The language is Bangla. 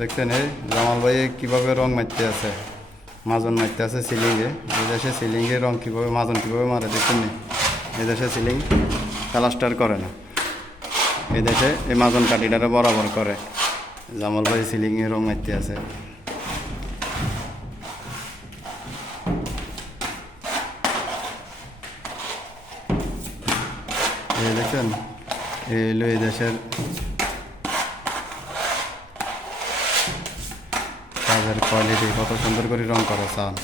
দেখছেন এই জামাল ভাই কীভাবে রং মারতে আছে, মাজন মারতে আছে সিলিংয়ে। এই দেশে সিলিংয়ে রং কীভাবে মাজন কীভাবে মারে দেখছেন নি? এই দেশে সিলিং প্লাস্টার করে না, এই দেশে এই মাজন কাঠিটারে বরাবর করে। জামাল ভাই সিলিংয়ে রং মারতে আছে। এই দেখছেন এই হলো এই দেশের কাজের কোয়ালিটি, কত সুন্দর করে রং করে চাল।